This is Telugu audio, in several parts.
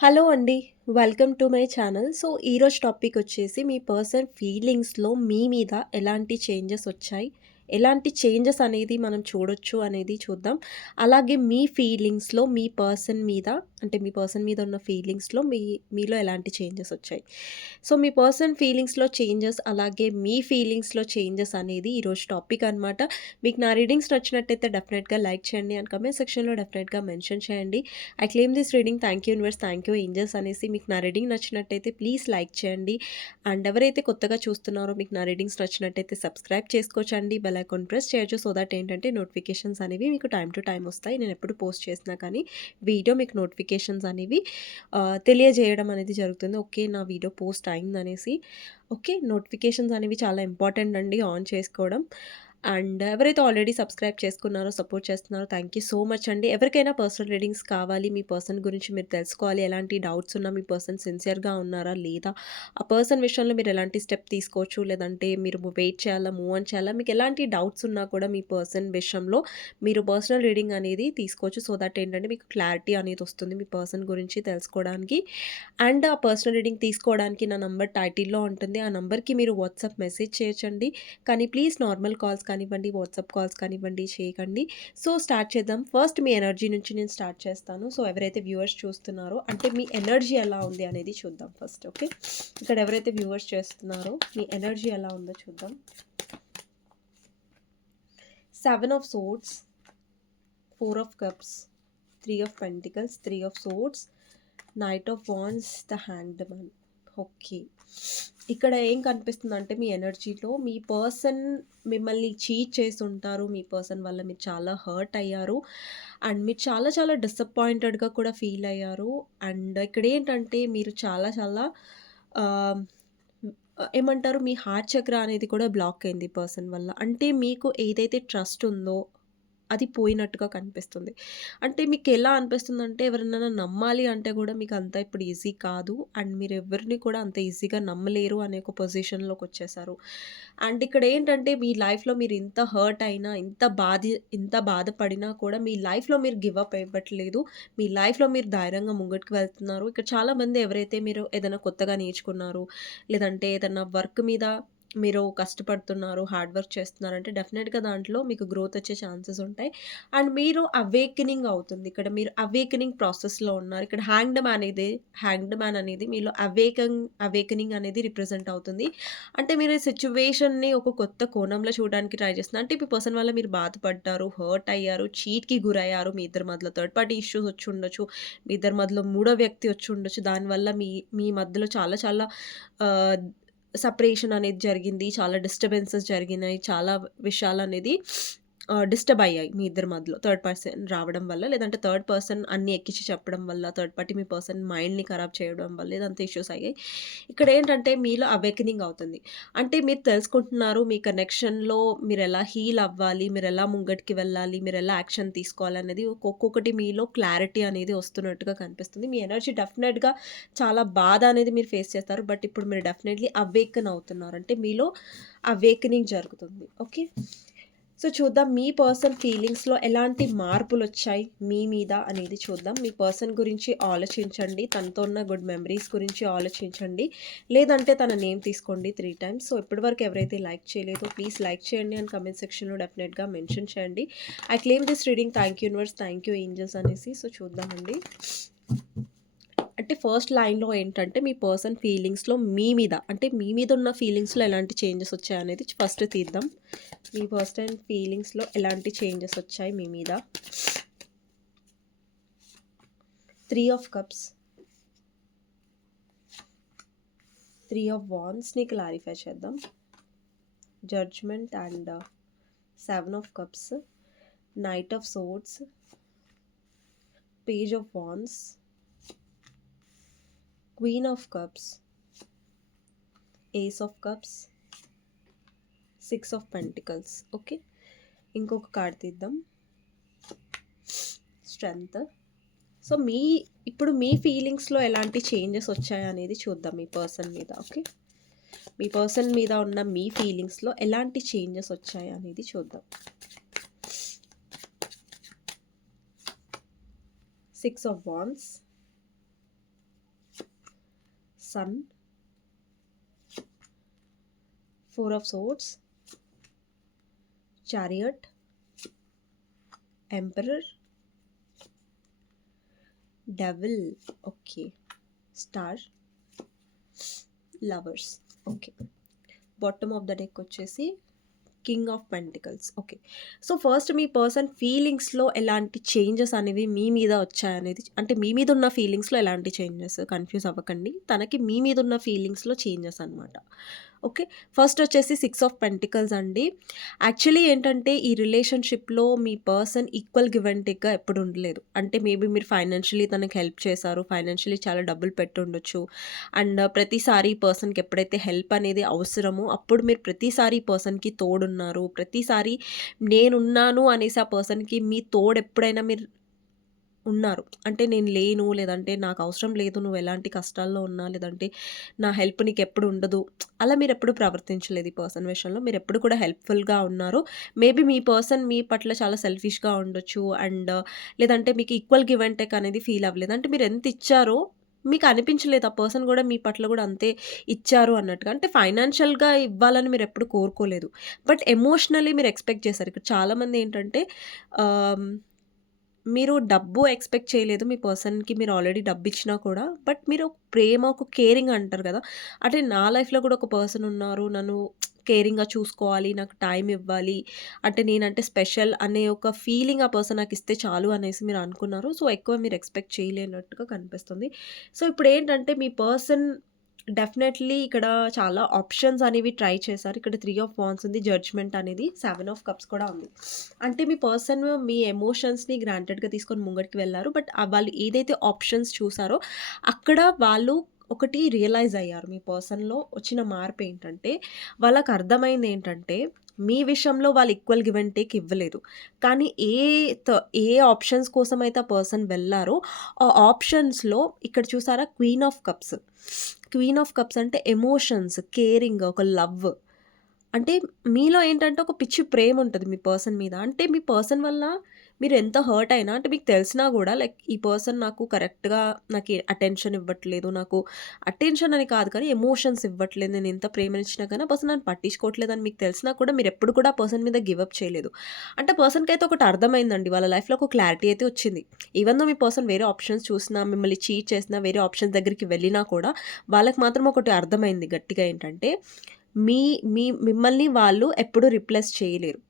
హలో అండి. Welcome to my channel. So, ఈరోజు టాపిక్ వచ్చేసి మీ పర్సన్ ఫీలింగ్స్‌లో మీ మీద ఎలాంటి చేంజెస్ వచ్చాయి? ఎలాంటి చేంజెస్ అనేది మనం చూడొచ్చు అనేది చూద్దాం. అలాగే మీ ఫీలింగ్స్‌లో మీ పర్సన్ మీద అంటే మీ పర్సన్ మీద ఉన్న ఫీలింగ్స్‌లో మీ మీలో ఎలాంటి చేంజెస్ వచ్చాయి? సో, మీ పర్సన్ ఫీలింగ్స్‌లో చేంజెస్ అలాగే మీ ఫీలింగ్స్‌లో చేంజెస్ అనేది ఈరోజు టాపిక్ అనమాట. మీకు నా రీడింగ్స్ నచ్చినట్టయితే డెఫినెట్‌గా లైక్ చేయండి అండ్ కమెంట్ సెక్షన్‌లో డెఫినెట్‌గా మెన్షన్ చేయండి. I claim this reading thank you universe, thank you angels అనేసి మీకు నా రీడింగ్ నచ్చినట్టయితే ప్లీజ్ లైక్ చేయండి. అండ్ ఎవరైతే కొత్తగా చూస్తున్నారో మీకు నా రీడింగ్స్ నచ్చినట్టయితే సబ్స్క్రైబ్ చేసుకోవచ్చండి. బెల్ ఐకాన్ ప్రెస్ చేయొచ్చు. సో దట్ ఏంటంటే నోటిఫికేషన్స్ అనేవి మీకు టైమ్ టు టైం వస్తాయి. నేను ఎప్పుడు పోస్ట్ చేసినా కానీ వీడియో మీకు నోటిఫికేషన్ నోటిఫికేషన్స్ అనేవి తెలియజేయడం అనేది జరుగుతుంది. ఓకే. నా వీడియో పోస్ట్ అయిందనేసి. ఓకే. నోటిఫికేషన్స్ అనేవి చాలా ఇంపార్టెంట్ అండి ఆన్ చేసుకోవడం. అండ్ ఎవరైతే ఆల్రెడీ సబ్స్క్రైబ్ చేసుకున్నారో, సపోర్ట్ చేస్తున్నారో థ్యాంక్ యూ సో మచ్ అండి. ఎవరికైనా పర్సనల్ రీడింగ్స్ కావాలి, మీ పర్సన్ గురించి మీరు తెలుసుకోవాలి, ఎలాంటి డౌట్స్ ఉన్నా మీ పర్సన్ సిన్సియర్‌గా ఉన్నారా లేదా, ఆ పర్సన్ విషయంలో మీరు ఎలాంటి స్టెప్ తీసుకోవచ్చు, లేదంటే మీరు వెయిట్ చేయాలా, మూవ్ ఆన్ చేయాలా, మీకు ఎలాంటి డౌట్స్ ఉన్నా కూడా మీ పర్సన్ విషయంలో మీరు పర్సనల్ రీడింగ్ అనేది తీసుకోవచ్చు. సో దట్ ఏంటంటే మీకు క్లారిటీ అనేది వస్తుంది మీ పర్సన్ గురించి తెలుసుకోవడానికి. అండ్ ఆ పర్సనల్ రీడింగ్ తీసుకోవడానికి నా నంబర్ టైటిల్‌లో ఉంటుంది. ఆ నంబర్‌కి మీరు వాట్సాప్ మెసేజ్ చేయొచ్చండి. కానీ ప్లీజ్ నార్మల్ కాల్స్ కానివ్వండి, వాట్సాప్ కాల్స్ కానివ్వండి చేయకండి. సో స్టార్ట్ చేద్దాం. ఫస్ట్ మీ ఎనర్జీ నుంచి నేను స్టార్ట్ చేస్తాను. సో ఎవరైతే వ్యూవర్స్ చూస్తున్నారో అంటే మీ ఎనర్జీ ఎలా ఉంది అనేది చూద్దాం ఫస్ట్. ఓకే. ఇక్కడ ఎవరైతే వ్యూవర్స్ చేస్తున్నారో మీ ఎనర్జీ ఎలా ఉందో చూద్దాం. Seven of swords, four of cups, three of pentacles, three of swords knight of wands the hanged man. Okay. ఇక్కడ ఏం కనిపిస్తుందంటే మీ ఎనర్జీలో మీ పర్సన్ మిమ్మల్ని చీట్ చేసుంటారు. మీ పర్సన్ వల్ల మీరు చాలా హర్ట్ అయ్యారు. అండ్ మీరు చాలా చాలా డిసప్పాయింటెడ్‌గా కూడా ఫీల్ అయ్యారు. అండ్ ఇక్కడేంటంటే మీరు చాలా చాలా ఏమంటారు మీ హార్ట్ చక్ర అనేది కూడా బ్లాక్ అయింది పర్సన్ వల్ల. అంటే మీకు ఏదైతే ట్రస్ట్ ఉందో అది పోయినట్టుగా కనిపిస్తుంది. అంటే మీకు ఎలా అనిపిస్తుంది అనిపిస్తుందంటే ఎవరినైనా నమ్మాలి అంటే కూడా మీకు అంత ఇప్పుడు ఈజీ కాదు. అండ్ మీరు ఎవరిని కూడా అంత ఈజీగా నమ్మలేరు అనే ఒక పొజిషన్లోకి వచ్చేసారు అండ్ ఇక్కడ ఏంటంటే మీ లైఫ్‌లో మీరు ఇంత హర్ట్ అయినా, ఇంత బాధి ఇంత బాధపడినా కూడా మీ లైఫ్‌లో మీరు గివ్ అప్ ఇవ్వట్లేదు. మీ లైఫ్‌లో మీరు ధైర్యంగా ముంగటికి వెళ్తున్నారు. ఇక్కడ చాలామంది ఎవరైతే మీరు ఏదైనా కొత్తగా నేర్చుకున్నారు, లేదంటే ఏదైనా వర్క్ మీద మీరు కష్టపడుతున్నారు, హార్డ్ వర్క్ చేస్తున్నారంటే డెఫినెట్‌గా దాంట్లో మీకు గ్రోత్ వచ్చే ఛాన్సెస్ ఉంటాయి. అండ్ మీరు అవేకనింగ్ అవుతుంది. ఇక్కడ మీరు అవేకనింగ్ ప్రాసెస్‌లో ఉన్నారు. ఇక్కడ హ్యాంగ్డ్ మ్యాన్ ఇది హ్యాంగ్డ్ మ్యాన్ అనేది మీలో అవేకన్ అవేకనింగ్ అనేది రిప్రజెంట్ అవుతుంది. అంటే మీరు ఈ ఒక కొత్త కోణంలో చూడడానికి ట్రై చేస్తున్నారు. అంటే ఇప్పుడు పర్సన్ వల్ల మీరు బాధపడ్డారు, హర్ట్ అయ్యారు, చీట్‌కి గురయ్యారు. మీ ఇద్దరి మధ్యలో థర్డ్ పార్టీ ఇష్యూస్ వచ్చి ఉండొచ్చు. మీ ఇద్దరి మధ్యలో మూడో వ్యక్తి వచ్చి ఉండొచ్చు. దానివల్ల మీ మీ మధ్యలో చాలా చాలా సపరేషన్ అనేది జరిగింది. చాలా డిస్టర్బెన్సెస్ జరిగినాయి. చాలా విషయాలు అనేది డిస్టర్బ్ అయ్యాయి మీ ఇద్దరి మధ్యలో థర్డ్ పర్సన్ రావడం వల్ల. లేదంటే థర్డ్ పర్సన్ అన్ని ఎక్కించి చెప్పడం వల్ల, థర్డ్ పార్టీ మీ పర్సన్ మైండ్‌ని ఖరాబ్ చేయడం వల్ల ఇదంతా ఇష్యూస్ అయ్యాయి. ఇక్కడ ఏంటంటే మీలో అవేకనింగ్ అవుతుంది. అంటే మీరు తెలుసుకుంటున్నారు మీ కనెక్షన్‌లో మీరెలా హీల్ అవ్వాలి, మీరెలా ముంగటికి వెళ్ళాలి, మీరెలా యాక్షన్ తీసుకోవాలి అనేది ఒక్కొక్కటి మీలో క్లారిటీ అనేది వస్తున్నట్టుగా కనిపిస్తుంది. మీ ఎనర్జీ డెఫినెట్‌గా చాలా బాధ అనేది మీరు ఫేస్ చేస్తారు. బట్ ఇప్పుడు మీరు డెఫినెట్‌లీ అవేకన్ అవుతున్నారు. అంటే మీలో అవేకనింగ్ జరుగుతుంది. ఓకే. సో చూద్దాం మీ పర్సన్ ఫీలింగ్స్‌లో ఎలాంటి మార్పులు వచ్చాయి మీ మీద అనేది చూద్దాం. మీ పర్సన్ గురించి ఆలోచించండి. తనతో ఉన్న గుడ్ మెమరీస్ గురించి ఆలోచించండి. లేదంటే తన నేమ్ తీసుకోండి త్రీ టైమ్స్. సో ఇప్పటివరకు ఎవరైతే లైక్ చేయలేదో ప్లీజ్ లైక్ చేయండి అండ్ కమెంట్ సెక్షన్‌లో డెఫినెట్‌గా మెన్షన్ చేయండి. I claim this reading thank you universe, thank you angels అనేసి. సో చూద్దామండి. అంటే ఫస్ట్ లైన్‌లో ఏంటంటే మీ పర్సన్ ఫీలింగ్స్‌లో మీ మీద అంటే మీ మీద ఉన్న ఫీలింగ్స్‌లో ఎలాంటి చేంజెస్ వచ్చాయనేది ఫస్ట్ తీద్దాం. మీ పర్సన్ ఫీలింగ్స్‌లో ఎలాంటి చేంజెస్ వచ్చాయి మీ మీద. Three of cups. Three of వాన్స్ని clarify చేద్దాం. Judgement and seven of cups, knight of swords page of wands queen of cups, ace of cups, six of pentacles. Okay. ఇంకొక కార్డ్ తీద్దాం. స్ట్రెంగ్త్. సో మీ ఇప్పుడు మీ ఫీలింగ్స్‌లో ఎలాంటి చేంజెస్ వచ్చాయనేది చూద్దాం మీ పర్సన్ మీద. ఓకే. మీ పర్సన్ మీద ఉన్న మీ ఫీలింగ్స్‌లో ఎలాంటి చేంజెస్ వచ్చాయనేది చూద్దాం. Six of wands sun four of swords chariot emperor devil okay star lovers okay bottom of the deck వచ్చేసి king of pentacles okay so first me person ఫీలింగ్స్లో ఎలాంటి చేంజెస్ అనేవి మీ మీద వచ్చాయనేది అంటే మీ మీద ఉన్న ఫీలింగ్స్లో ఎలాంటి చేంజెస్ కన్ఫ్యూజ్ అవ్వకండి. తనకి మీ మీద ఉన్న ఫీలింగ్స్లో చేంజెస్ అనమాట ఓకే. ఫస్ట్ వచ్చేసి సిక్స్ ఆఫ్ పెంటికల్స్ అండి. యాక్చువల్లీ ఏంటంటే ఈ రిలేషన్షిప్లో మీ పర్సన్ ఈక్వల్ గివ్ అండ్ టేక్గా ఎప్పుడు ఉండలేదు. అంటే మేబీ మీరు ఫైనాన్షియలీ తనకి హెల్ప్ చేశారు ఫైనాన్షియలీ చాలా డబ్బులు పెట్టుండొచ్చు అండ్ ప్రతిసారి ఈ పర్సన్కి ఎప్పుడైతే హెల్ప్ అనేది అవసరమో అప్పుడు మీరు ప్రతిసారి ఈ పర్సన్కి తోడున్నారు. ప్రతిసారి నేనున్నాను అనేసి ఆ పర్సన్కి మీ తోడు ఎప్పుడైనా మీరు ఉన్నారు. అంటే నేను లేను లేదంటే నాకు అవసరం లేదు నువ్వు ఎలాంటి కష్టాల్లో ఉన్నా లేదంటే నా హెల్ప్ నీకు ఎప్పుడు ఉండదు. అలా మీరు ఎప్పుడు ప్రవర్తించలేదు ఈ పర్సన్ విషయంలో. మీరు ఎప్పుడు కూడా హెల్ప్ఫుల్గా ఉన్నారు. మేబీ మీ పర్సన్ మీ పట్ల చాలా సెల్ఫిష్గా ఉండొచ్చు. అండ్ లేదంటే మీకు ఈక్వల్ గివ్ అండ్ టెక్ అనేది ఫీల్ అవ్వలేదు. అంటే మీరు ఎంత ఇచ్చారో మీకు అనిపించలేదు. ఆ పర్సన్ కూడా మీ పట్ల కూడా అంతే ఇచ్చారు అన్నట్టుగా. అంటే ఫైనాన్షియల్గా ఇవ్వాలని మీరు ఎప్పుడు కోరుకోలేదు. బట్ ఎమోషనలీ మీరు ఎక్స్పెక్ట్ చేశారు. ఇక్కడ చాలామంది ఏంటంటే మీరు డబ్బు ఎక్స్పెక్ట్ చేయలేదు మీ పర్సన్కి మీరు ఆల్రెడీ డబ్బు ఇచ్చినా కూడా బట్ మీరు ఒక ప్రేమ ఒక కేరింగ్ అంటారు కదా అంటే నా లైఫ్లో కూడా ఒక పర్సన్ ఉన్నారు నన్ను కేరింగ్గా చూసుకోవాలి నాకు టైం ఇవ్వాలి అంటే నేనంటే స్పెషల్ అనే ఒక ఫీలింగ్ ఆ పర్సన్ నాకు ఇస్తే చాలు అనేసి మీరు అనుకున్నారు. సో ఎక్కువ మీరు ఎక్స్పెక్ట్ చేయలేనట్టుగా కనిపిస్తుంది. సో ఇప్పుడు ఏంటంటే మీ పర్సన్ డెఫినెట్లీ ఇక్కడ చాలా ఆప్షన్స్ అనేవి ట్రై చేశారు. ఇక్కడ త్రీ ఆఫ్ వాన్స్ ఉంది జడ్జ్మెంట్ అనేది సెవెన్ ఆఫ్ కప్స్ కూడా ఉంది. అంటే మీ పర్సన్ మీ ఎమోషన్స్ని గ్రాంటెడ్గా తీసుకొని ముంగడికి వెళ్ళారు. బట్ వాళ్ళు ఏదైతే ఆప్షన్స్ చూసారో అక్కడ వాళ్ళు ఒకటి రియలైజ్ అయ్యారు. మీ పర్సన్లో వచ్చిన మార్పు ఏంటంటే వాళ్ళకి అర్థమైంది ఏంటంటే మీ విషయంలో వాళ్ళు ఈక్వల్ గివ్ అండ్ టేక్ ఇవ్వలేదు. కానీ ఏ త- ఏ ఆప్షన్స్ కోసం అయితే ఆ పర్సన్ వెళ్ళారో ఆ ఆప్షన్స్లో ఇక్కడ చూసారా queen of cups. Queen of cups అంటే ఎమోషన్స్ కేరింగ్ ఒక లవ్. అంటే మీలో ఏంటంటే ఒక పిచ్చి ప్రేమ ఉంటుంది మీ పర్సన్ మీద. అంటే మీ పర్సన్ వల్ల మీరు ఎంత హర్ట్ అయినా అంటే మీకు తెలిసినా కూడా లైక్ ఈ పర్సన్ నాకు కరెక్ట్గా నాకు అటెన్షన్ ఇవ్వట్లేదు నాకు అటెన్షన్ అని కాదు కానీ ఎమోషన్స్ ఇవ్వట్లేదు నేను ఎంత ప్రేమనిచ్చినా కానీ ఆ పర్సన్ నన్ను పట్టించుకోవట్లేదు అని మీకు తెలిసినా కూడా మీరు ఎప్పుడు కూడా పర్సన్ మీద గివప్ చేయలేదు. అంటే పర్సన్కి అయితే ఒకటి అర్థమైందండి వాళ్ళ లైఫ్లో ఒక క్లారిటీ అయితే వచ్చింది. ఈవెన్ మీ పర్సన్ వేరే ఆప్షన్స్ చూసినా మిమ్మల్ని చీట్ చేసినా వేరే ఆప్షన్స్ దగ్గరికి వెళ్ళినా కూడా వాళ్ళకి మాత్రం ఒకటి అర్థమైంది గట్టిగా ఏంటంటే మీ మీ మిమ్మల్ని వాళ్ళు ఎప్పుడు రిప్లేస్ చేయలేరు.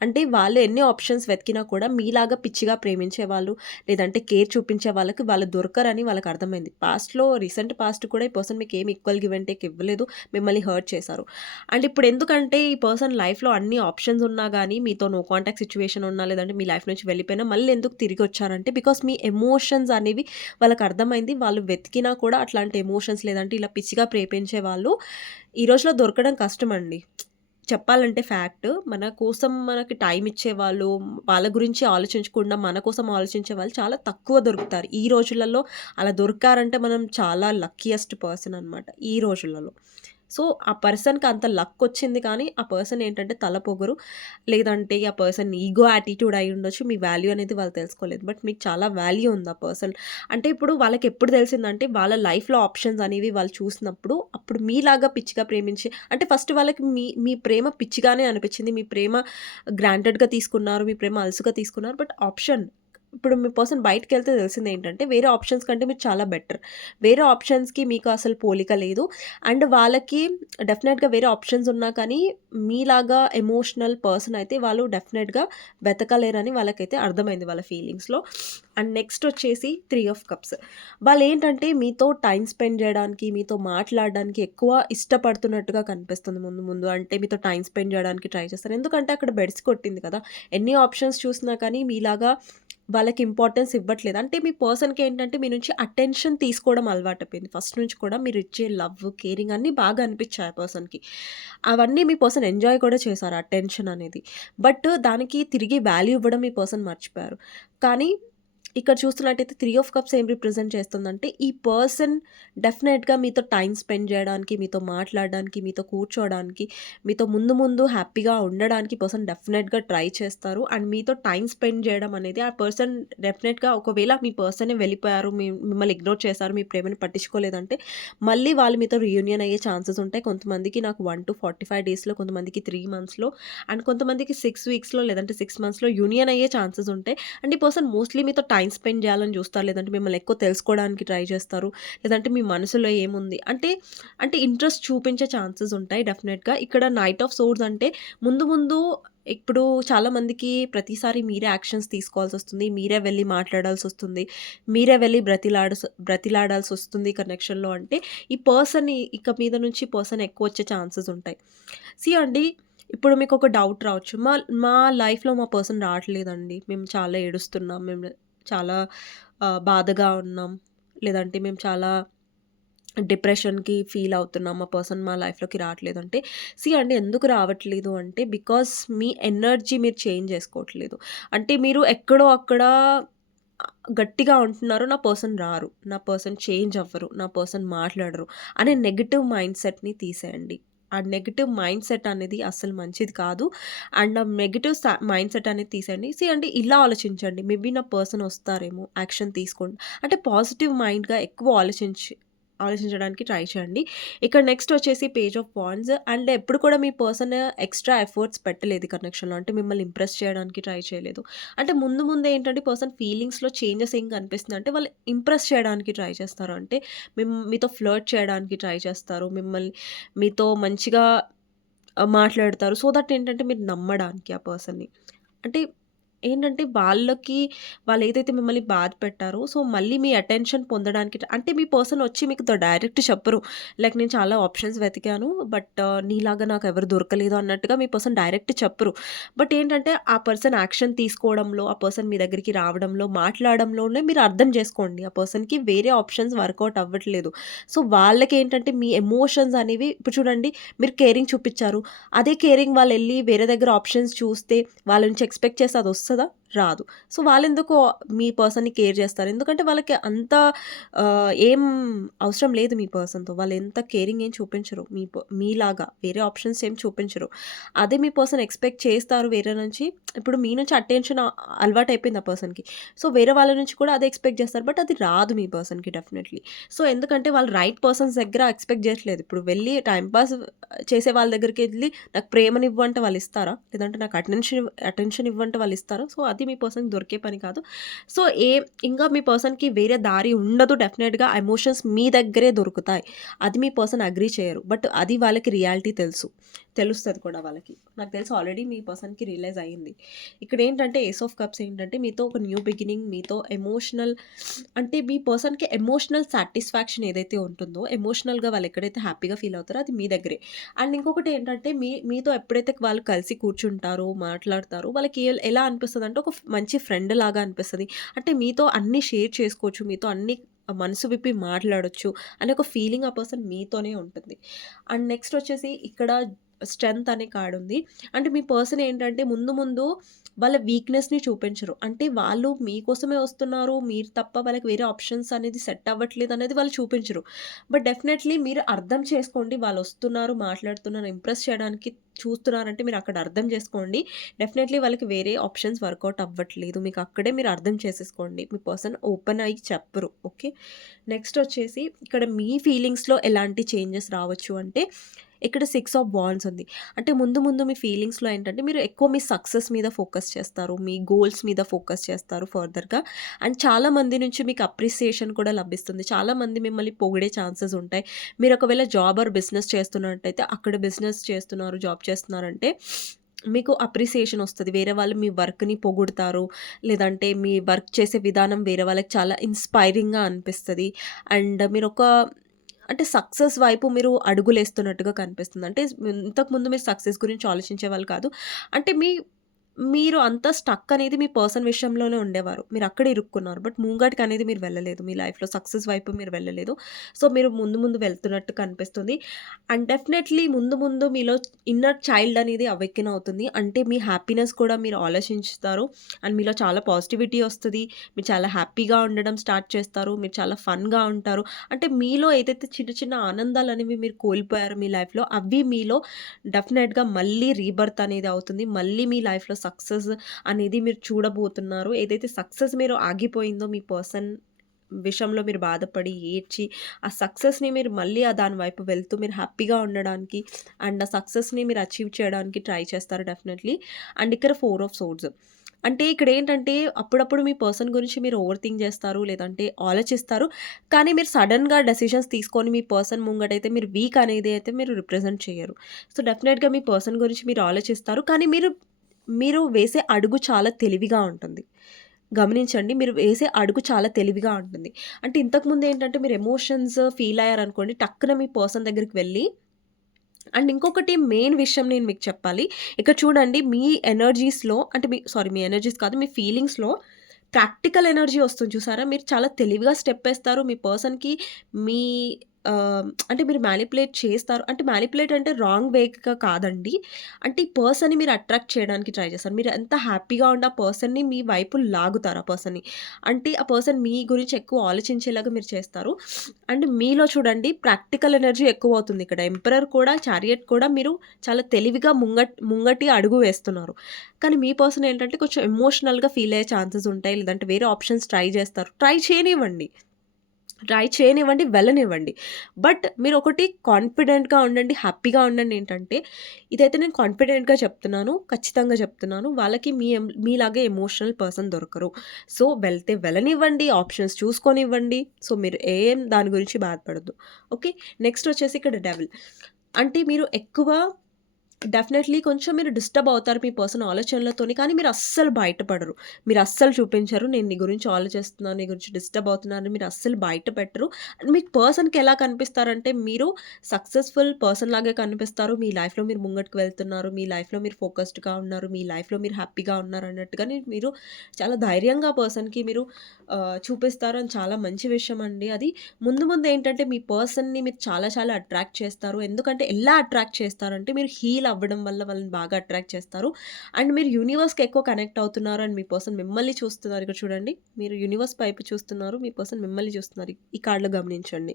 అంటే వాళ్ళు ఎన్ని ఆప్షన్స్ వెతికినా కూడా మీలాగా పిచ్చిగా ప్రేమించే వాళ్ళు లేదంటే కేర్ చూపించే వాళ్ళకి వాళ్ళు దొరకరని వాళ్ళకి అర్థమైంది. పాస్ట్లో రీసెంట్ పాస్ట్ కూడా ఈ పర్సన్ మీకు ఏమి ఈక్వల్ గివ్ అండ్ టేక్ ఇవ్వలేదు మిమ్మల్ని హర్ట్ చేశారు. అండ్ ఇప్పుడు ఎందుకంటే ఈ పర్సన్ లైఫ్లో అన్ని ఆప్షన్స్ ఉన్నా కానీ మీతో నో కాంటాక్ట్ సిచ్యువేషన్ ఉన్నా లేదంటే మీ లైఫ్ నుంచి వెళ్ళిపోయినా మళ్ళీ ఎందుకు తిరిగి వచ్చారంటే బికాస్ మీ ఎమోషన్స్ అనేవి వాళ్ళకి అర్థమైంది. వాళ్ళు వెతికినా కూడా అట్లాంటి ఎమోషన్స్ లేదంటే ఇలా పిచ్చిగా ప్రేమించే వాళ్ళు ఈ రోజులో దొరకడం కష్టం అండి చెప్పాలంటే ఫ్యాక్ట్. మన కోసం మనకి టైం ఇచ్చేవాళ్ళు వాళ్ళ గురించి ఆలోచించకుండా మన కోసం ఆలోచించే వాళ్ళు చాలా తక్కువ దొరుకుతారు. ఈ రోజులలో అలా దొరికారంటే మనం చాలా లక్కీయెస్ట్ పర్సన్ అనమాట ఈ రోజులలో. సో ఆ పర్సన్కి అంత లక్ వచ్చింది కానీ ఆ పర్సన్ ఏంటంటే తల పొగరు. లేదంటే ఆ పర్సన్ ఈగో యాటిట్యూడ్ అయి ఉండొచ్చు మీ వాల్యూ అనేది వాళ్ళు తెలుసుకోలేదు. బట్ మీకు చాలా వాల్యూ ఉంది ఆ పర్సన్. అంటే ఇప్పుడు వాళ్ళకి ఎప్పుడు తెలిసిందంటే వాళ్ళ లైఫ్లో ఆప్షన్స్ అనేవి వాళ్ళు చూసినప్పుడు అప్పుడు మీలాగా పిచ్చిగా ప్రేమించి అంటే ఫస్ట్ వాళ్ళకి మీ మీ ప్రేమ పిచ్చిగానే అనిపించింది. మీ ప్రేమ గ్రాంటెడ్గా తీసుకున్నారు మీ ప్రేమ అలసుగా తీసుకున్నారు. బట్ ఆప్షన్ ఇప్పుడు మీ పర్సన్ బయటకు వెళ్తే తెలిసింది ఏంటంటే వేరే ఆప్షన్స్ కంటే మీరు చాలా బెటర్. వేరే ఆప్షన్స్కి మీకు అసలు పోలిక లేదు. అండ్ వాళ్ళకి డెఫినెట్గా వేరే ఆప్షన్స్ ఉన్నా కానీ మీలాగా ఎమోషనల్ పర్సన్ అయితే వాళ్ళు డెఫినెట్గా వెతకలేరని వాళ్ళకైతే అర్థమైంది వాళ్ళ ఫీలింగ్స్లో. అండ్ నెక్స్ట్ వచ్చేసి త్రీ ఆఫ్ కప్స్. వాళ్ళు ఏంటంటే మీతో టైం స్పెండ్ చేయడానికి మీతో మాట్లాడడానికి ఎక్కువ ఇష్టపడుతున్నట్టుగా కనిపిస్తుంది ముందు ముందు. అంటే మీతో టైం స్పెండ్ చేయడానికి ట్రై చేస్తారు. ఎందుకంటే అక్కడ బెడ్స్ కొట్టింది కదా. ఎన్ని ఆప్షన్స్ చూసినా కానీ మీలాగా వాళ్ళకి ఇంపార్టెన్స్ ఇవ్వట్లేదు. అంటే మీ పర్సన్కి ఏంటంటే మీ నుంచి అటెన్షన్ తీసుకోవడం అలవాటు అయిపోయింది ఫస్ట్ నుంచి కూడా మీరు ఇచ్చే లవ్ కేరింగ్ అన్నీ బాగా అనిపించాయి ఆ పర్సన్కి అవన్నీ మీ పర్సన్ ఎంజాయ్ కూడా చేశారు అటెన్షన్ అనేది. బట్ దానికి తిరిగి వాల్యూ ఇవ్వడం మీ పర్సన్ మర్చిపోయారు. కానీ ఇక్కడ చూస్తున్నట్టయితే త్రీ ఆఫ్ కప్స్ ఏం రిప్రజెంట్ చేస్తుందంటే ఈ పర్సన్ డెఫినెట్గా మీతో టైం స్పెండ్ చేయడానికి మీతో మాట్లాడడానికి మీతో కూర్చోవడానికి మీతో ముందు ముందు హ్యాపీగా ఉండడానికి పర్సన్ డెఫినెట్గా ట్రై చేస్తారు. అండ్ మీతో టైం స్పెండ్ చేయడం అనేది ఆ పర్సన్ డెఫినెట్గా ఒకవేళ మీ పర్సనే వెళ్ళిపోయారు మీ మిమ్మల్ని ఇగ్నోర్ చేశారు మీ ప్రేమను పట్టించుకోలేదంటే మళ్ళీ వాళ్ళు మీతో రియూనియన్ అయ్యే ఛాన్సెస్ ఉంటాయి. కొంతమందికి నాకు వన్ టు ఫార్టీ ఫైవ్ డేస్లో కొంతమందికి త్రీ మంత్స్లో అండ్ కొంతమందికి సిక్స్ వీక్స్లో లేదంటే సిక్స్ మంత్స్లో యూనియన్ అయ్యే ఛాన్సెస్ ఉంటాయి. అండ్ ఈ పర్సన్ మోస్ట్లీ మీతో టైం టైం స్పెండ్ చేయాలని చూస్తారు. లేదంటే మిమ్మల్ని ఎక్కువ తెలుసుకోవడానికి ట్రై చేస్తారు. లేదంటే మీ మనసులో ఏముంది? అంటే అంటే ఇంట్రెస్ట్ చూపించే ఛాన్సెస్ ఉంటాయి డెఫినెట్గా ఇక్కడ నైట్ ఆఫ్ సోర్స్ అంటే ముందు ముందు ఇప్పుడు చాలామందికి ప్రతిసారి మీరే యాక్షన్స్ తీసుకోవాల్సి వస్తుంది. మీరే వెళ్ళి మాట్లాడాల్సి వస్తుంది. మీరే వెళ్ళి బ్రతిలాడ బ్రతిలాడాల్సి వస్తుంది కనెక్షన్లో అంటే ఈ పర్సన్ ఇక మీద నుంచి పర్సన్ ఎక్కువ వచ్చే ఛాన్సెస్ ఉంటాయి. సి అండి ఇప్పుడు మీకు ఒక డౌట్ రావచ్చు. మా మా లైఫ్లో మా పర్సన్ రావట్లేదండి. మేము చాలా ఏడుస్తున్నాం. మేము చాలా బాధగా ఉన్నాం. లేదంటే మేము చాలా డిప్రెషన్కి ఫీల్ అవుతున్నాం. ఆ పర్సన్ మా లైఫ్లోకి రావట్లేదు అంటే సి అండి ఎందుకు రావట్లేదు? అంటే బికాస్ మీ ఎనర్జీ మీరు చేంజ్ చేసుకోవట్లేదు. అంటే మీరు ఎక్కడో అక్కడ గట్టిగా ఉంటున్నారు నా పర్సన్ రారు. నా పర్సన్ చేంజ్ అవ్వరు. నా పర్సన్ మాట్లాడరు అనే నెగిటివ్ మైండ్ సెట్ని తీసేయండి. ఆ నెగిటివ్ మైండ్ సెట్ అనేది అస్సలు మంచిది కాదు. అండ్ ఆ నెగిటివ్ మైండ్ సెట్ అనేది తీసేయండి. సి అంటే ఇలా ఆలోచించండి. మేబీ నా పర్సన్ వస్తారేమో యాక్షన్ తీసుకోండి. అంటే పాజిటివ్ మైండ్గా ఎక్కువ ఆలోచించి ఆలోచించడానికి ట్రై చేయండి. ఇక్కడ నెక్స్ట్ వచ్చేసి పేజ్ ఆఫ్ పాయింట్స్ అండ్ ఎప్పుడు కూడా మీ పర్సన్ ఎక్స్ట్రా ఎఫర్ట్స్ పెట్టలేదు కనెక్షన్లో. అంటే మిమ్మల్ని ఇంప్రెస్ చేయడానికి ట్రై చేయలేదు. అంటే ముందు ముందు ఏంటంటే పర్సన్ ఫీలింగ్స్లో చేంజెస్ ఏం కనిపిస్తుంది అంటే వాళ్ళు ఇంప్రెస్ చేయడానికి ట్రై చేస్తారు. అంటే మిమ్ మీతో ఫ్లర్ట్ చేయడానికి ట్రై చేస్తారు. మిమ్మల్ని మీతో మంచిగా మాట్లాడతారు. సో దట్ ఏంటంటే మీరు నమ్మడానికి ఆ పర్సన్ని. అంటే ఏంటంటే వాళ్ళకి వాళ్ళు ఏదైతే మిమ్మల్ని బాధ పెట్టారో సో మళ్ళీ మీ అటెన్షన్ పొందడానికి అంటే మీ పర్సన్ వచ్చి మీకు డైరెక్ట్ చెప్పరు. లైక్ నేను చాలా ఆప్షన్స్ వెతికాను బట్ నీలాగా నాకు ఎవరు దొరకలేదు అన్నట్టుగా మీ పర్సన్ డైరెక్ట్ చెప్పరు. బట్ ఏంటంటే ఆ పర్సన్ యాక్షన్ తీసుకోవడంలో ఆ పర్సన్ మీ దగ్గరికి రావడంలో మాట్లాడడంలోనే మీరు అర్థం చేసుకోండి. ఆ పర్సన్కి వేరే ఆప్షన్స్ వర్కౌట్ అవ్వట్లేదు. సో వాళ్ళకి ఏంటంటే మీ ఎమోషన్స్ అనేవి ఇప్పుడు చూడండి మీరు కేరింగ్ చూపించారు. అదే కేరింగ్ వాళ్ళు వెళ్ళి వేరే దగ్గర ఆప్షన్స్ చూస్తే వాళ్ళ నుంచి ఎక్స్పెక్ట్ చేస్తే అది వస్తుంది da రాదు. సో వాళ్ళు ఎందుకు మీ పర్సన్ని కేర్ చేస్తారు? ఎందుకంటే వాళ్ళకి అంత ఏం అవసరం లేదు మీ పర్సన్తో. వాళ్ళు ఎంత కేరింగ్ ఏం చూపించరు. మీ మీలాగా వేరే ఆప్షన్స్ ఏం చూపించరు. అదే మీ పర్సన్ ఎక్స్పెక్ట్ చేస్తారు వేరే నుంచి. ఇప్పుడు మీ నుంచి అటెన్షన్ అలవాటు అయిపోయింది ఆ పర్సన్కి. సో వేరే వాళ్ళ నుంచి కూడా అదే ఎక్స్పెక్ట్ చేస్తారు. బట్ అది రాదు మీ పర్సన్కి డెఫినెట్లీ. సో ఎందుకంటే వాళ్ళు రైట్ పర్సన్స్ దగ్గర ఎక్స్పెక్ట్ చేయట్లేదు. ఇప్పుడు వెళ్ళి టైంపాస్ చేసే వాళ్ళ దగ్గరికి వెళ్ళి నాకు ప్రేమని ఇవ్వంటే వాళ్ళు ఇస్తారా? లేదంటే నాకు అటెన్షన్ అటెన్షన్ ఇవ్వంటే వాళ్ళు ఇస్తారా? సో అది మీ పర్సన్కి దొరికే పని కాదు. సో ఏ ఇంకా మీ పర్సన్కి వేరే దారి ఉండదు డెఫినెట్గా. ఎమోషన్స్ మీ దగ్గరే దొరుకుతాయి. అది మీ పర్సన్ అగ్రీ చేయరు. బట్ అది వాళ్ళకి రియాలిటీ తెలుసు. తెలుస్తుంది కూడా వాళ్ళకి. నాకు తెలుసు ఆల్రెడీ మీ పర్సన్కి రియలైజ్ అయ్యింది. ఇక్కడ ఏంటంటే ఏస్ ఆఫ్ కప్స్ ఏంటంటే మీతో ఒక న్యూ బిగినింగ్ మీతో ఎమోషనల్ అంటే మీ పర్సన్కి ఎమోషనల్ సాటిస్ఫాక్షన్ ఏదైతే ఉంటుందో ఎమోషనల్గా వాళ్ళు ఎక్కడైతే హ్యాపీగా ఫీల్ అవుతారో అది మీ దగ్గరే. అండ్ ఇంకొకటి ఏంటంటే మీ మీతో ఎప్పుడైతే వాళ్ళు కలిసి కూర్చుంటారో మాట్లాడతారో వాళ్ళకి ఎలా అనిపిస్తుంది అంటే ఒక మంచి ఫ్రెండ్ లాగా అనిపిస్తుంది. అంటే మీతో అన్నీ షేర్ చేసుకోవచ్చు మీతో అన్ని మనసు విప్పి మాట్లాడొచ్చు అనే ఒక ఫీలింగ్ ఆ పర్సన్ మీతోనే ఉంటుంది. అండ్ నెక్స్ట్ వచ్చేసి ఇక్కడ స్ట్రెంగ్త్ అనే కార్డ్ ఉంది. అంటే మీ పర్సన్ ఏంటంటే ముందు ముందు వాళ్ళ వీక్నెస్ని చూపించరు. అంటే వాళ్ళు మీకోసమే వస్తున్నారు మీరు తప్ప వాళ్ళకి వేరే ఆప్షన్స్ అనేది సెట్ అవ్వట్లేదు అనేది వాళ్ళు చూపించరు. బట్ డెఫినెట్లీ మీరు అర్థం చేసుకోండి వాళ్ళు వస్తున్నారు మాట్లాడుతున్నారు ఇంప్రెస్ చేయడానికి చూస్తున్నారంటే మీరు అక్కడ అర్థం చేసుకోండి. డెఫినెట్లీ వాళ్ళకి వేరే ఆప్షన్స్ వర్కౌట్ అవ్వట్లేదు. మీకు అక్కడే మీరు అర్థం చేసేసుకోండి. మీ పర్సన్ ఓపెన్ అయ్యి చెప్పరు. ఓకే? నెక్స్ట్ వచ్చేసి ఇక్కడ మీ ఫీలింగ్స్లో ఎలాంటి చేంజెస్ రావచ్చు అంటే ఇక్కడ సిక్స్ ఆఫ్ బాండ్స్ ఉంది. అంటే ముందు ముందు మీ ఫీలింగ్స్లో ఏంటంటే మీరు ఎక్కువ మీ సక్సెస్ మీద ఫోకస్ చేస్తారు మీ గోల్స్ మీద ఫోకస్ చేస్తారు ఫర్దర్గా అండ్ చాలా మంది నుంచి మీకు అప్రిసియేషన్ కూడా లభిస్తుంది. చాలా మంది మిమ్మల్ని పొగిడే ఛాన్సెస్ ఉంటాయి. మీరు ఒకవేళ జాబ్ ఆర్ బిజినెస్ చేస్తున్నట్టయితే అక్కడ బిజినెస్ చేస్తున్నారు జాబ్ చేస్తున్నారంటే మీకు అప్రిసియేషన్ వస్తుంది. వేరే వాళ్ళు మీ వర్క్ని పొగుడతారు. లేదంటే మీ వర్క్ చేసే విధానం వేరే వాళ్ళకి చాలా ఇన్స్పైరింగ్గా అనిపిస్తుంది. అండ్ మీరు ఒక అంటే సక్సెస్ వైపు మీరు అడుగులేస్తున్నట్టుగా కనిపిస్తుంది. అంటే ఇంతకుముందు మీరు సక్సెస్ గురించి ఆలోచించే వాళ్ళు కాదు. అంటే మీ మీరు అంత స్టక్ అనేది మీ పర్సన్ విషయంలోనే ఉండేవారు. మీరు అక్కడే ఇరుక్కున్నారు. బట్ ముంగటికి అనేది మీరు వెళ్ళలేదు. మీ లైఫ్‌లో సక్సెస్ వైపు మీరు వెళ్ళలేదు. సో, మీరు ముందు ముందు వెళ్తున్నట్టు కనిపిస్తుంది. అండ్ డెఫినెట్‌లీ ముందు ముందు మీలో ఇన్నర్ చైల్డ్ అనేది అవెక్కిన అవుతుంది. అంటే మీ హ్యాపీనెస్ కూడా మీరు ఆలోచించుతారు. అండ్ మీలో చాలా పాజిటివిటీ వస్తుంది మీరు చాలా హ్యాపీగా ఉండడం స్టార్ట్ చేస్తారు. మీరు చాలా ఫన్‌గా ఉంటారు. అంటే మీలో ఏదైతే చిన్న చిన్న ఆనందాలు అనేవి మీరు కోల్పోయారు మీ లైఫ్‌లో అవి మీలో డెఫినెట్‌గా మళ్ళీ రీబర్త్ అనేది అవుతుంది. మళ్ళీ మీ లైఫ్‌లో సక్సెస్ అనేది మీరు చూడబోతున్నారు. ఏదైతే సక్సెస్ మీరు ఆగిపోయిందో మీ పర్సన్ విషయంలో మీరు బాధపడి, ఏడ్చి, ఆ సక్సెస్‌ని మీరు మళ్ళీ ఆ దాని వైపు వెళ్తూ మీరు హ్యాపీగా ఉండడానికి అండ్ ఆ సక్సెస్‌ని మీరు అచీవ్ చేయడానికి ట్రై చేస్తారు డెఫినెట్‌లీ. అండ్ ఇక్కడ ఫోర్ ఆఫ్ సోడ్స్ అంటే ఇక్కడ ఏంటంటే అప్పుడప్పుడు మీ పర్సన్ గురించి మీరు ఓవర్ థింక్ చేస్తారు. లేదంటే ఆలోచిస్తారు. కానీ మీరు సడన్గా డెసిషన్స్ తీసుకొని మీ పర్సన్ ముంగటైతే మీరు వీక్ అనేది అయితే మీరు రిప్రజెంట్ చేయరు. సో, డెఫినెట్‌గా మీ పర్సన్ గురించి మీరు ఆలోచిస్తారు. కానీ మీరు మీరు వేసే అడుగు చాలా తెలివిగా ఉంటుంది. గమనించండి. మీరు వేసే అడుగు చాలా తెలివిగా ఉంటుంది. అంటే ఇంతకుముందు ఏంటంటే మీరు ఎమోషన్స్ ఫీల్ అయ్యారనుకోండి టక్కున మీ పర్సన్ దగ్గరికి వెళ్ళి అండ్ ఇంకొకటి మెయిన్ విషయం నేను మీకు చెప్పాలి. ఇక్కడ చూడండి మీ ఎనర్జీస్‌లో అంటే మీ సారీ మీ ఎనర్జీస్ కాదు మీ ఫీలింగ్స్‌లో ప్రాక్టికల్ ఎనర్జీ వస్తుంది చూసారా? మీరు చాలా తెలివిగా స్టెప్ వేస్తారు మీ పర్సన్‌కి మీ అంటే మీరు మ్యానిపులేట్ చేస్తారు. అంటే మ్యానిపులేట్ అంటే రాంగ్ వేగా కాదండి. అంటే ఈ పర్సన్‌ని మీరు అట్రాక్ట్ చేయడానికి ట్రై చేస్తారు. మీరు ఎంత హ్యాపీగా ఉన్న ఆ పర్సన్‌ని మీ వైపు లాగుతారు ఆ పర్సన్‌ని. అంటే ఆ పర్సన్ మీ గురించి ఎక్కువ ఆలోచించేలాగా మీరు చేస్తారు. అండ్ మీలో చూడండి ప్రాక్టికల్ ఎనర్జీ ఎక్కువ అవుతుంది ఇక్కడ. ఎంపరర్ కూడా, చారియట్ కూడా మీరు చాలా తెలివిగా ముంగట్ ముంగటి అడుగు వేస్తున్నారు. కానీ మీ పర్సన్ ఏంటంటే కొంచెం ఎమోషనల్‌గా ఫీల్ అయ్యే ఛాన్సెస్ ఉంటాయి. లేదంటే వేరే ఆప్షన్స్ ట్రై చేస్తారు. ట్రై చేయనివ్వండి. ట్రై చేయనివ్వండి, వెళ్ళనివ్వండి. బట్ మీరు ఒకటి కాన్ఫిడెంట్‌గా ఉండండి, హ్యాపీగా ఉండండి ఏంటంటే, ఇదైతే నేను కాన్ఫిడెంట్‌గా చెప్తున్నాను. ఖచ్చితంగా చెప్తున్నాను. వాళ్ళకి మీ మీలాగే ఎమోషనల్ పర్సన్ దొరకరు. సో, వెళ్తే వెళ్ళనివ్వండి, ఆప్షన్స్ చూసుకొనివ్వండి సో, మీరు ఏం దాని గురించి బాధపడద్దు ఓకే. నెక్స్ట్ వచ్చేసి ఇక్కడ డెవల్ అంటే మీరు ఎక్కువ డెఫినెట్‌లీ కొంచెం మీరు డిస్టర్బ్ అవుతారు మీ పర్సన్ ఆలోచనలతోని. కానీ మీరు అస్సలు బయటపడరు. మీరు అస్సలు చూపించరు. నేను నీ గురించి ఆలోచిస్తున్నాను, నీ గురించి డిస్టర్బ్ అవుతున్నాను మీరు అస్సలు బయట పెట్టరు. మీకు పర్సన్‌కి ఎలా కనిపిస్తారంటే మీరు సక్సెస్‌ఫుల్ పర్సన్ లాగే కనిపిస్తారు. మీ లైఫ్‌లో మీరు ముంగటికి వెళ్తున్నారు. మీ లైఫ్‌లో మీరు ఫోకస్డ్‌గా ఉన్నారు. మీ లైఫ్‌లో మీరు హ్యాపీగా ఉన్నారు అన్నట్టుగానే మీరు చాలా ధైర్యంగా పర్సన్‌కి మీరు చూపిస్తారు. అని చాలా మంచి విషయం అండి అది. ముందు ముందు ఏంటంటే మీ పర్సన్‌ని మీరు చాలా చాలా అట్రాక్ట్ చేస్తారు. ఎందుకంటే ఎలా అట్రాక్ట్ చేస్తారంటే మీరు హీల్ అవ్వడం వల్ల వాళ్ళని బాగా అట్రాక్ట్ చేస్తారు. అండ్ మీరు యూనివర్స్‌కి ఎక్కువ కనెక్ట్ అవుతున్నారు అండ్ మీ పర్సన్ మిమ్మల్ని చూస్తున్నారు. ఇక్కడ చూడండి. మీరు యూనివర్స్ వైపు చూస్తున్నారు. మీ పర్సన్ మిమ్మల్ని చూస్తున్నారు. ఈ కార్డ్‌లో గమనించండి.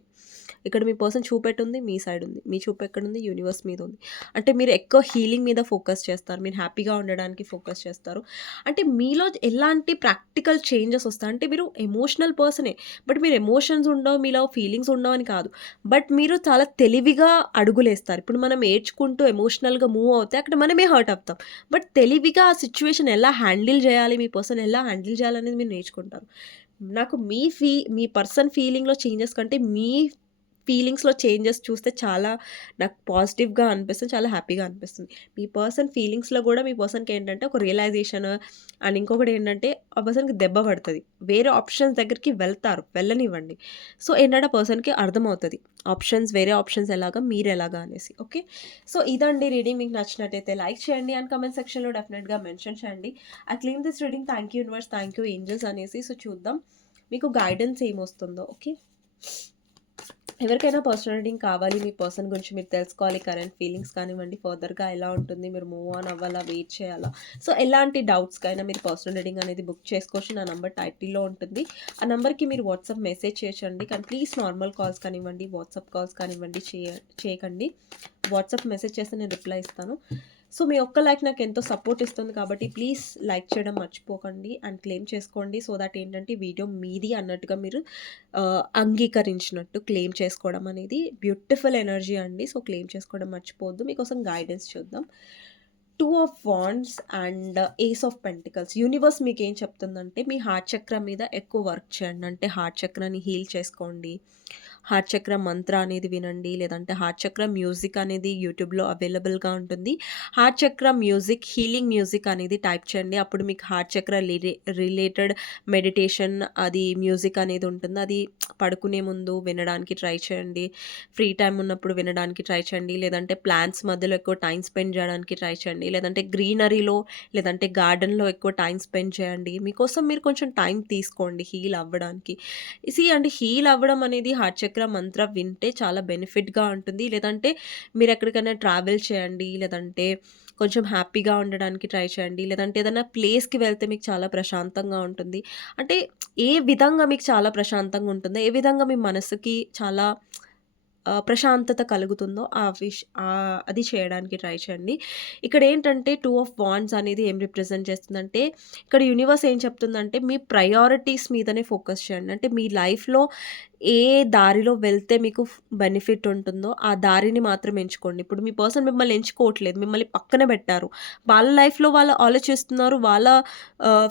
ఇక్కడ మీ పర్సన్ చూపెట్టుంది. మీ సైడ్ ఉంది. మీ చూపు ఎక్కడుంది? యూనివర్స్ మీద ఉంది. అంటే మీరు ఎక్కువ హీలింగ్ మీద ఫోకస్ చేస్తారు. మీరు హ్యాపీగా ఉండడానికి ఫోకస్ చేస్తారు. అంటే మీలో ఎలాంటి ప్రాక్టికల్ చేంజెస్ వస్తాయి. అంటే మీరు ఎమోషనల్ పర్సనే. బట్ మీరు ఎమోషన్స్ ఉండవు. మీలో ఫీలింగ్స్ ఉండవని కాదు. బట్ మీరు చాలా తెలివిగా అడుగులేస్తారు. ఇప్పుడు మనం ఏడ్చుకుంటూ ఎమోషనల్‌గా మూవ్ అవుతే అక్కడ మనమే హర్ట్ అవుతాం. బట్ తెలివిగా ఆ సిచ్యువేషన్ ఎలా హ్యాండిల్ చేయాలి, మీ పర్సన్ ఎలా హ్యాండిల్ చేయాలనేది మీరు నేర్చుకుంటారు. నాకు మీ ఫీ మీ పర్సన్ ఫీలింగ్‌లో చేంజెస్ కంటే మీ ఫీలింగ్స్‌లో చేంజెస్ చూస్తే చాలా నాకు పాజిటివ్‌గా అనిపిస్తుంది. చాలా హ్యాపీగా అనిపిస్తుంది. మీ పర్సన్ ఫీలింగ్స్‌లో కూడా మీ పర్సన్‌కి ఏంటంటే ఒక రియలైజేషన్ అండ్ ఇంకొకటి ఏంటంటే ఆ పర్సన్‌కి దెబ్బ పడుతుంది వేరే ఆప్షన్స్ దగ్గరికి వెళ్తారు. వెళ్ళనివ్వండి. సో, ఏంటంటే ఆ పర్సన్‌కి అర్థమవుతుంది ఆప్షన్స్ వేరే ఆప్షన్స్ ఎలాగా, మీరు ఎలాగా అనేసి. ఓకే. సో, ఇదండి రీడింగ్ మీకు నచ్చినట్టయితే లైక్ చేయండి అండ్ కమెంట్ సెక్షన్‌లో డెఫినెట్గా మెన్షన్ చేయండి. I clean this reading thank you universe, thank you angels అనేసి. సో, చూద్దాం మీకు గైడెన్స్ ఏమొస్తుందో. ఓకే. ఎవరికైనా పర్సనల్ రీడింగ్ కావాలి. మీ పర్సన్ గురించి మీరు తెలుసుకోవాలి. కరెంట్ ఫీలింగ్స్ కానివ్వండి, ఫర్దర్‌గా ఎలా ఉంటుంది, మీరు మూవ్ ఆన్ అవ్వాలా, వెయిట్ చేయాలా, సో, ఎలాంటి డౌట్స్‌కైనా మీరు పర్సనల్ రీడింగ్ అనేది బుక్ చేసుకోవచ్చు. నా నంబర్ టైటిల్‌లో ఉంటుంది. ఆ నంబర్‌కి మీరు వాట్సాప్ మెసేజ్ చేయొచ్చండి. కానీ ప్లీజ్ నార్మల్ కాల్స్ కానివ్వండి, వాట్సాప్ కాల్స్ కానివ్వండి చేయ చేయకండి. వాట్సాప్ మెసేజ్ చేస్తే నేను రిప్లై ఇస్తాను. సో, మీ ఒక్క లైక్ నాకు ఎంతో సపోర్ట్ ఇస్తుంది కాబట్టి ప్లీజ్ లైక్ చేయడం మర్చిపోకండి అండ్ క్లెయిమ్ చేసుకోండి. సో, దట్ ఏంటంటే వీడియో మీది అన్నట్టుగా మీరు అంగీకరించినట్టు క్లెయిమ్ చేసుకోవడం అనేది బ్యూటిఫుల్ ఎనర్జీ అండి. సో, క్లెయిమ్ చేసుకోవడం మర్చిపోవద్దు. మీకోసం గైడెన్స్ చూద్దాం. Two of wands and ace of pentacles. Universe మీకు ఏం చెప్తుందంటే మీ హార్ట్ చక్ర మీద ఎక్కువ వర్క్ చేయండి. అంటే హార్ట్ చక్రని హీల్ చేసుకోండి. హార్ట్ చక్ర మంత్ర అనేది వినండి. లేదంటే హార్ట్ చక్ర మ్యూజిక్ అనేది యూట్యూబ్లో అవైలబుల్గా ఉంటుంది. Heart chakra music healing music అనేది టైప్ చేయండి. అప్పుడు మీకు హార్ట్ చక్ర రిలేటెడ్ మెడిటేషన్ అది మ్యూజిక్ అనేది ఉంటుంది. అది పడుకునే ముందు వినడానికి ట్రై చేయండి. ఫ్రీ టైం ఉన్నప్పుడు వినడానికి ట్రై చేయండి. లేదంటే ప్లాంట్స్ మధ్యలో ఎక్కువ టైం స్పెండ్ చేయడానికి ట్రై చేయండి. లేదంటే గ్రీనరీలో లేదంటే గార్డెన్లో ఎక్కువ టైం స్పెండ్ చేయండి. మీకోసం మీరు కొంచెం టైం తీసుకోండి హీల్ అవ్వడానికి. సీ అంటే హీల్ అవ్వడం అనేది హార్ట్ చక్ర మంత్ర వింటే చాలా బెనిఫిట్గా ఉంటుంది. లేదంటే మీరు ఎక్కడికైనా ట్రావెల్ చేయండి లేదంటే కొంచెం హ్యాపీగా ఉండడానికి ట్రై చేయండి లేదంటే ఏదైనా ప్లేస్కి వెళ్తే మీకు చాలా ప్రశాంతంగా ఉంటుంది. అంటే ఏ విధంగా మీకు చాలా ప్రశాంతంగా ఉంటుందో ఏ విధంగా మీ మనసుకి చాలా ప్రశాంతత కలుగుతుందో ఆ విష్ అది చేయడానికి ట్రై చేయండి. ఇక్కడ ఏంటంటే టూ ఆఫ్ వాండ్స్ అనేది ఏం రిప్రజెంట్ చేస్తుందంటే ఇక్కడ యూనివర్స్ ఏం చెప్తుందంటే మీ ప్రయారిటీస్ మీదనే ఫోకస్ చేయండి. అంటే మీ లైఫ్లో ఏ దారిలో వెళ్తే మీకు బెనిఫిట్ ఉంటుందో ఆ దారిని మాత్రం ఎంచుకోండి. ఇప్పుడు మీ పర్సన్ మిమ్మల్ని ఎంచుకోవట్లేదు మిమ్మల్ని పక్కన పెట్టారు. వాళ్ళ లైఫ్లో వాళ్ళు ఆలోచిస్తున్నారు వాళ్ళ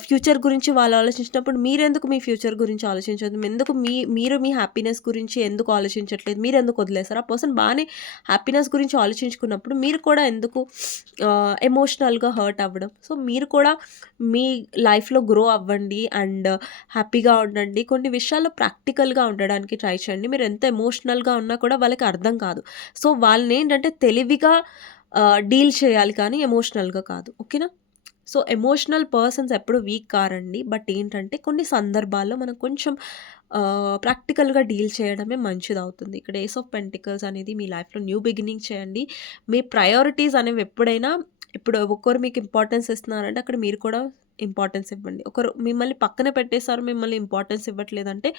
ఫ్యూచర్ గురించి వాళ్ళు ఆలోచించినప్పుడు మీరెందుకు మీ ఫ్యూచర్ గురించి ఆలోచించదు ఎందుకు మీ మీరు మీ హ్యాపీనెస్ గురించి ఎందుకు ఆలోచించట్లేదు? మీరు ఎందుకు వదిలేస్తారు ఆ పర్సన్ బాగానే హ్యాపీనెస్ గురించి ఆలోచించుకున్నప్పుడు మీరు కూడా ఎందుకు ఎమోషనల్గా హర్ట్ అవ్వడం? సో మీరు కూడా మీ లైఫ్లో గ్రో అవ్వండి అండ్ హ్యాపీగా ఉండండి. కొన్ని విషయాల్లో ప్రాక్టికల్గా ఉండడానికి ట్రై చేయండి. మీరు ఎంత ఎమోషనల్గా ఉన్నా కూడా వాళ్ళకి అర్థం కాదు. సో వాళ్ళని ఏంటంటే తెలివిగా డీల్ చేయాలి కానీ ఎమోషనల్గా కాదు. ఓకేనా? సో ఎమోషనల్ పర్సన్స్ ఎప్పుడు వీక్ కారండి. బట్ ఏంటంటే కొన్ని సందర్భాల్లో మనం కొంచెం ప్రాక్టికల్గా డీల్ చేయడమే మంచిది అవుతుంది ఇక్కడ ఏస్ ఆఫ్ పెంటికల్స్ అనేది మీ లైఫ్లో న్యూ బిగినింగ్ చేయండి. మీ ప్రయారిటీస్ అనేవి ఎప్పుడైనా ఇప్పుడు ఒక్కరు మీకు ఇంపార్టెన్స్ ఇస్తున్నారంటే అక్కడ మీరు కూడా ఇంపార్టెన్స్ ఇవ్వండి. ఒకరు మిమ్మల్ని పక్కన పెట్టేసారు మిమ్మల్ని ఇంపార్టెన్స్ ఇవ్వట్లేదంటే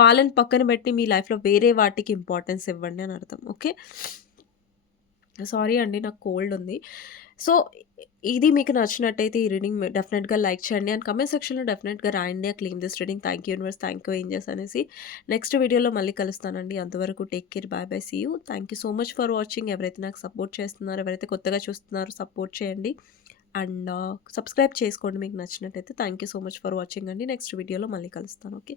వాళ్ళని పక్కన పెట్టి మీ లైఫ్లో వేరే వాటికి ఇంపార్టెన్స్ ఇవ్వండి అని అర్థం. ఓకే సారీ అండి నాకు కోల్డ్ ఉంది. సో ఇది మీకు నచ్చినట్టయితే ఈ రీడింగ్ డెఫినెట్గా లైక్ చేయండి. అండ్ కమెంట్ సెక్షన్లో డెఫినెట్గా రాయండి. Claim this reading. Thank you universe. Thank you angels అనేసి. నెక్స్ట్ వీడియోలో మళ్ళీ కలుస్తానండి. అంతవరకు take care. Bye bye see you. Thank you so much for watching. ఎవరైతే నాకు సపోర్ట్ చేస్తున్నారో ఎవరైతే కొత్తగా చూస్తున్నారో సపోర్ట్ చేయండి. అండ్ సబ్స్క్రైబ్ చేసుకోండి. మీకు నచ్చినట్టయితే thank you so much for watching అండి. నెక్స్ట్ వీడియోలో మళ్ళీ కలుస్తాను. ఓకే?